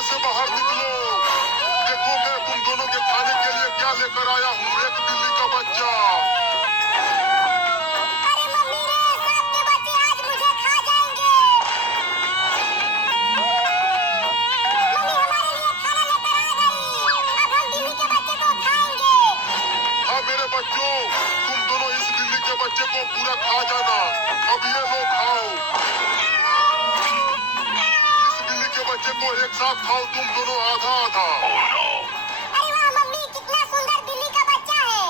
घर से बाहर निकलो। देखो मैं तुम दोनों के खाने के लिए क्या लेकर आया हूँ, एक बिल्ली का बच्चा। अरे मम्मी रे, सांप के बच्चे आज मुझे खा जाएंगे। मम्मी हमारे लिए खाना लेकर आ गई, अब हम बिल्ली के बच्चे को खाएंगे। हाँ मेरे बच्चों, तुम दोनों इस बिल्ली के बच्चे को पूरा खा जाना। अब ये लो खाओ। इस बिल्ली के बच्चे को एक साथ खाओ तुम दोनों, आधा आधा। अरे वाह मम्मी, कितना सुंदर बिल्ली का बच्चा है।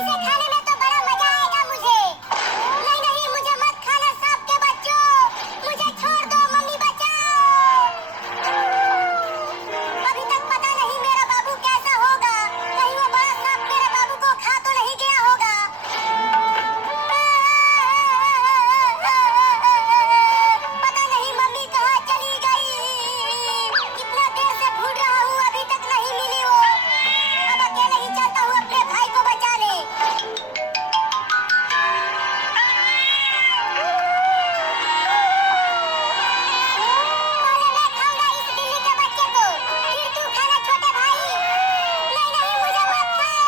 इसे खाने में तो बड़ा मजा आएगा मुझे। नहीं नहीं, मुझे मत खाना सांप के बच्चों, मुझे छोड़ दो। मम्मी बचाओ। अभी तक पता नहीं मेरा बाबू कैसा होगा, कहीं वो बड़ा सांप मेरे बाबू को खा तो नहीं गया होगा। पता नहीं मम्मी कहाँ चली गई। कितना देर से ढूंढ रहा हूँ, अभी तक नहीं मिली वो। अब अकेले ही चलता हूँ अपने भाई को बचाने। पहले मैं खाऊंगा इस बिल्ली के बच्चे को, फिर तू खाना छोटे भाई। नहीं नहीं, मुझे मत खाओ।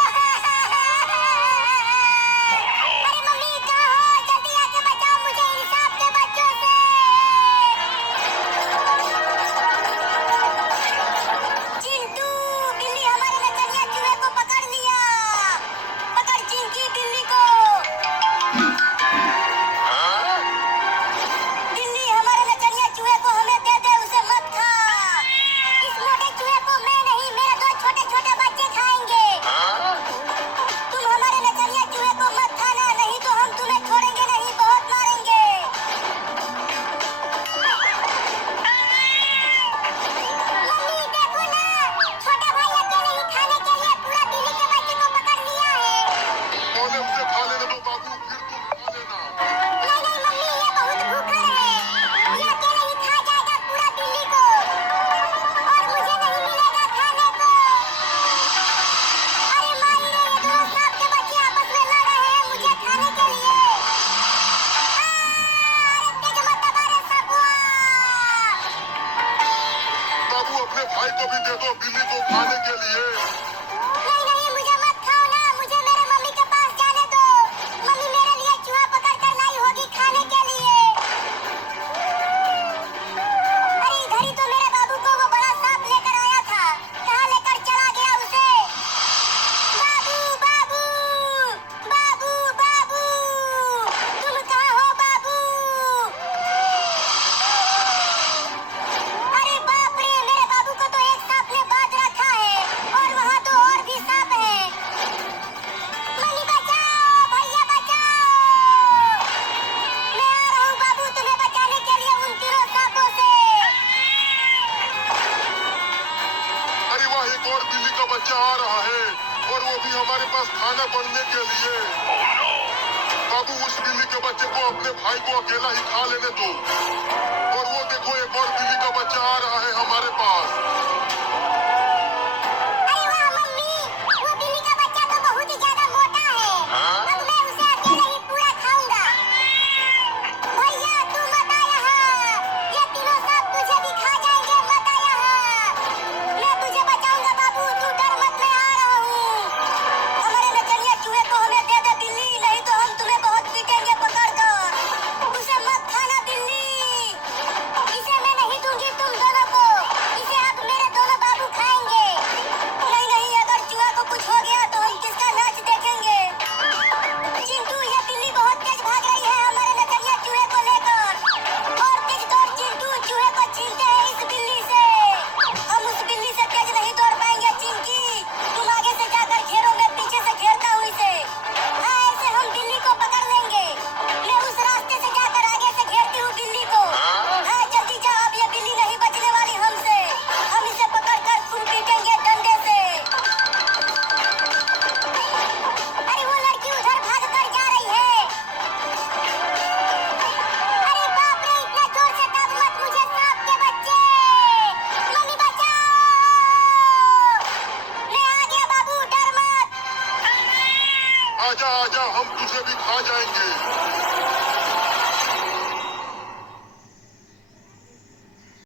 अरे मम्मी कहाँ हो, जल्दी आके बचाओ मुझे इन सांप के बच्चों से। चिंटू, बिल्ली हमारे नचनिया चूहे को पकड़ लिया। पकड़ चिंकी बिल्ली को। बिल्ली हमारे नचनिया चूहे को हमें दे दे, उसे मत खा। इस मोटे चूहे को मैं नहीं, मेरे दो छोटे छोटे बच्चे खाएंगे। तुम हमारे नचनिया चूहे को मत खाना, नहीं तो हम तुम्हें छोड़ेंगे नहीं, बहुत मारेंगे। मम्मी देखो ना, छोटा भाई अकेले ही खाने के लिए पूरा बिल्ली के बच्चे को पकड़ लिया है। पहले उसे खा लेने दो बाबू, फिर तुम खा लेना। नहीं नहीं मम्मी, ये बहुत भूखा है। ये अकेले ही खा जाएगा पूरा बिल्ली को, और मुझे नहीं मिलेगा खाने को। अरे मारी रे, ये दोनों सांप के बच्चे आपस में लड़ रहे हैं मुझे खाने के लिए। अरे तेज मत दबा रे सांपुआ। बाबू अपने भाई को भी दे दो बिल्ली को खाने के लिए। नहीं नहीं, मुझे मत खाओ ना, मुझे मेरे मम्मी के पास जाने दो। मम्मी मेरे लिए चूहा पकड़ कर लाई होगी खाने के लिए। अरे इधर ही तो मेरे बाबू को वो बड़ा सांप लेकर आया था, कहाँ लेकर चला गया उसे। बाबू बाबू बाबू बाबू, तुम कहाँ हो बाबू। अरे बाप रे, मेरे बाबू को तो एक सांप ने बांध रखा है, और वहाँ तो और भी सांप हैं। मम्मी बचाओ, भैया बचाओ। मैं आ रहा हूँ बाबू तुम्हें बचाने के लिए उन तीनों सांपों से। अरे वाह, एक और बिल्ली का बच्चा आ रहा है, और वो भी हमारे पास खाना बनने के लिए। बाबू उस बिल्ली के बच्चे को अपने भाई को अकेला ही खा लेने दो। और वो देखो एक और बिल्ली का बच्चा